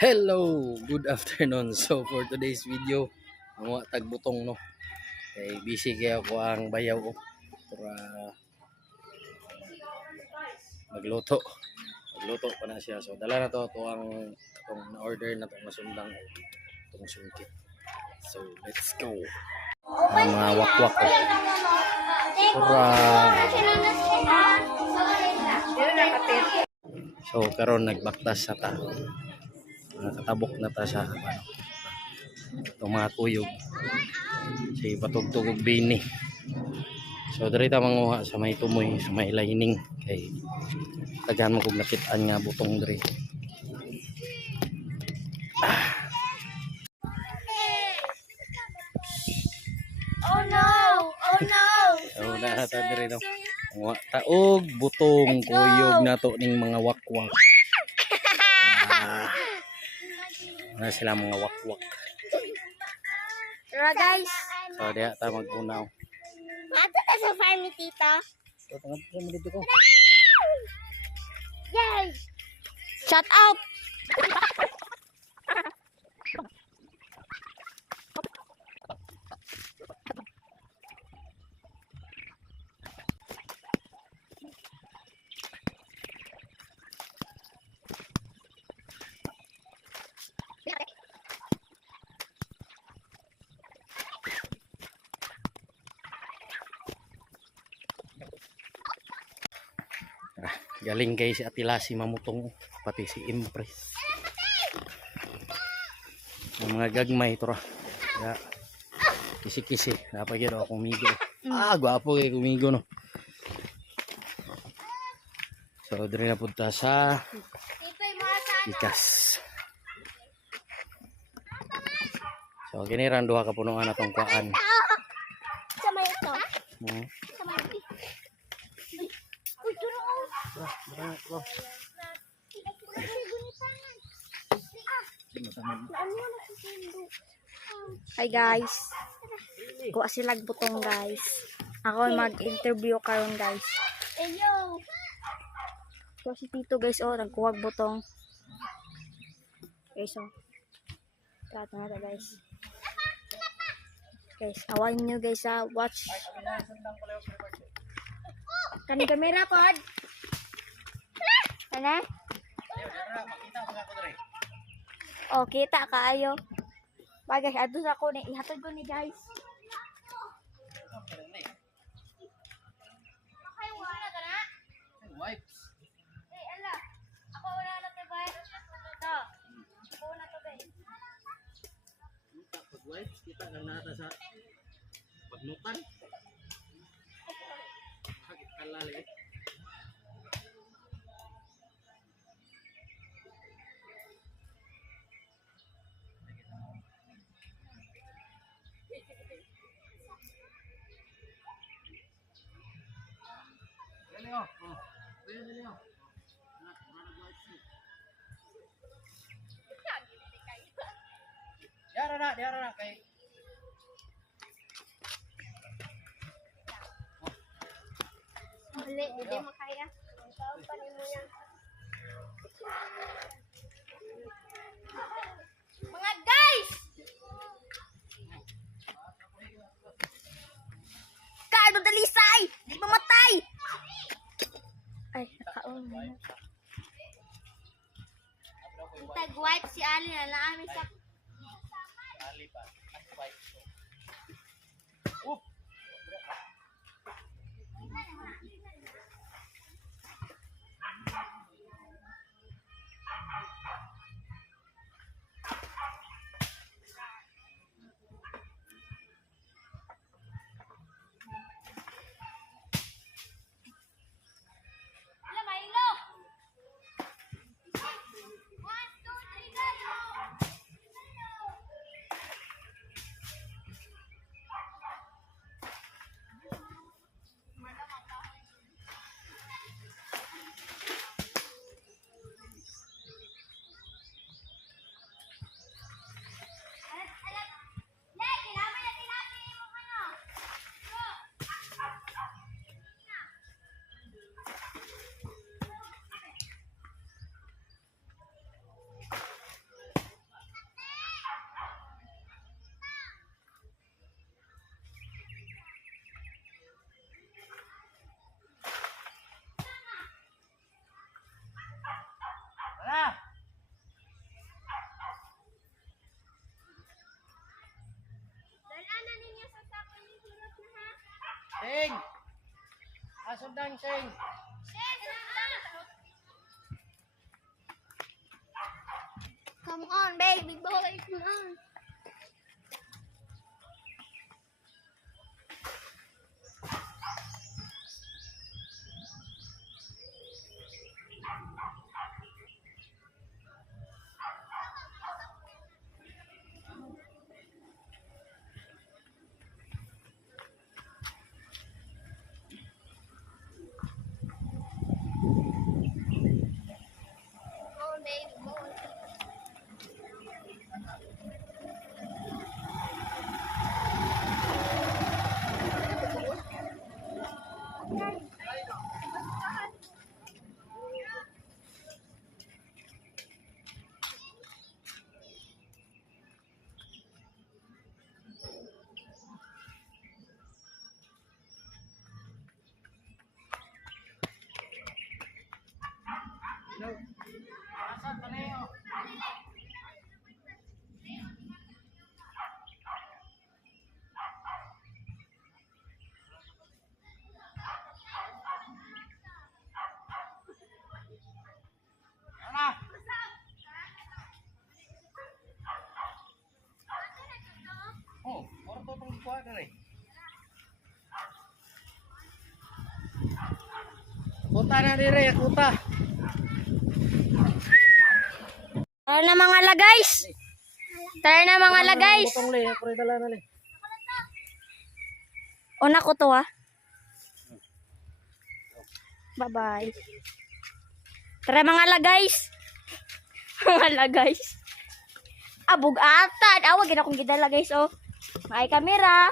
Hello, good afternoon. So for today's video, mga tagbutong no. Kay busy kaya ako ang bayaw para magluto. Magluto pa na siya. So dala na to ang itong na-order na itong masundang itong sungkit. So let's go. Ang mga wakwak ko. Para so karon nagbaktas sa ta. Nakatabok na ta sa itong mga tuyog. Si patugtog og bini. So diri ta manguha sa may tumoy, sa may lining kay tagahan mo kog nakit-an nga butong diri. Oh no! Oh no! So na ta diri no. Manguha ta og butong kuyog nato ning mga wakwak. Ano sila mga wakwak. Tara guys! So diha ta magunaw. Ato na sa farm ni tita. So tangad mo dito ko. Yay! Shut up! Galing kay si Atila si Mamutong pati si Impress. Ang mga gagmay ito ra. Ya. Kisi-kisi, dapat gyud ako kumigo. Gwapo kay kumigo no. So diri na punta sa Ikas. So giniran duha ka punuan atong kuan. Sa may ito. Hmm. Sa may ito. Uy, turo. Hi guys. Kuha sila butong guys. Ako mag-interview karon guys. Ayo. So si Tito guys nagkuha butong. Guys Tara na guys. Guys, awan nyo guys watch. Kani kamera pod. Ano? Oh, kita kaayo. Bagay, adus ako ni ihatod ko ni guys. Wipes. Eh, ala. Ako wala na kay bay. To. Ako na to bay. Pag wipes kita lang nata sa pagnutan. Sakit kalali. Diara na kay Dili, hindi makaya. Tawag pa rin mo yan. Mga guys! Kano dalisay! Di mamatay! Ay, nakaon na. Tag-wipe si Ali na namin sa... ali pa. Wipes. Ala, Milo! 1, 2, 3, go! Sing! Asundang, Sing! Come on, baby boy, come on. Oh, orang tu tong kuat ni. Kuta na dire, kuta. Tara na mga guys. Tara na mga guys. Botong le, pre dala na le. Una ko to ah. Bye-bye. Tara mga guys. Mga guys. Abugatan. Awag gina kong gidala guys oh. May kamera.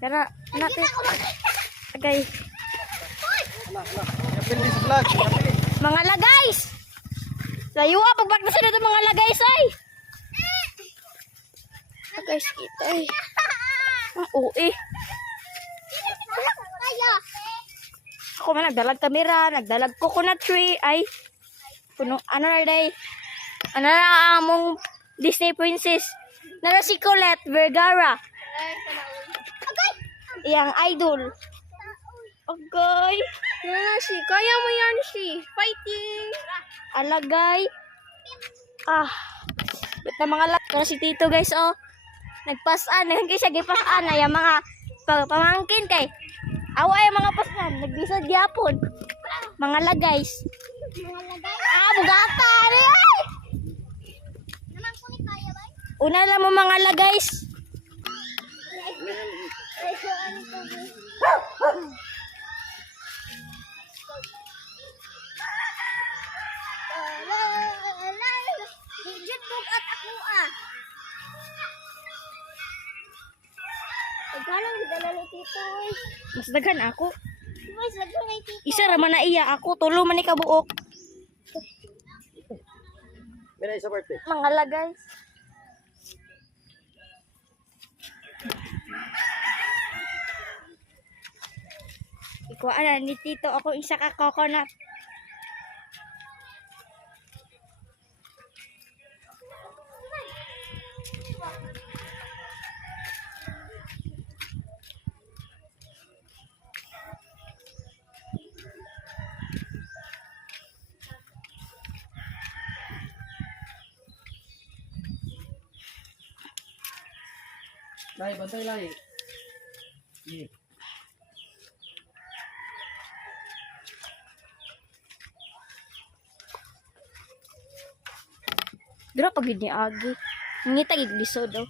Tara natin. Okay. Mga guys. Layo ah pagbak na sila mga guys ay. Guys kita eh. Oo Ako man nagdalag kamera, nagdalag coconut tree ay puno ano na day. Ano na among Disney princess. Nara si Colette Vergara. Yang idol. Okay. Na si kaya mo yan si. Fighting. Alagay. Basta mga pero si Tito guys oh. Nagpasan, nagkay siya gipasan ay mga pamangkin kay. Awa ay mga pasan, nagbisod gyapon. Mga guys. Bugatan ay. Una lang mo mga guys. Mas daghan ako. Isa ra man na iya ako, tulo man ni kabuok. Mena isa parte. Mga guys. Ikuha na ni Tito ako isa ka coconut. Lai, bantay lai. Iya. Dira pag ni agi. Ngita gid lisod oh.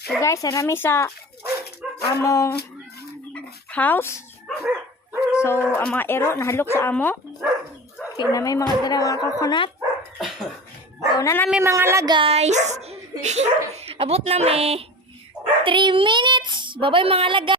So guys, nami sa among house. So ang mga ero nahalok sa amo. Kaya na may mga dala mga coconut. So na nami mga guys. Abot na may 3 minutes. Bye-bye mga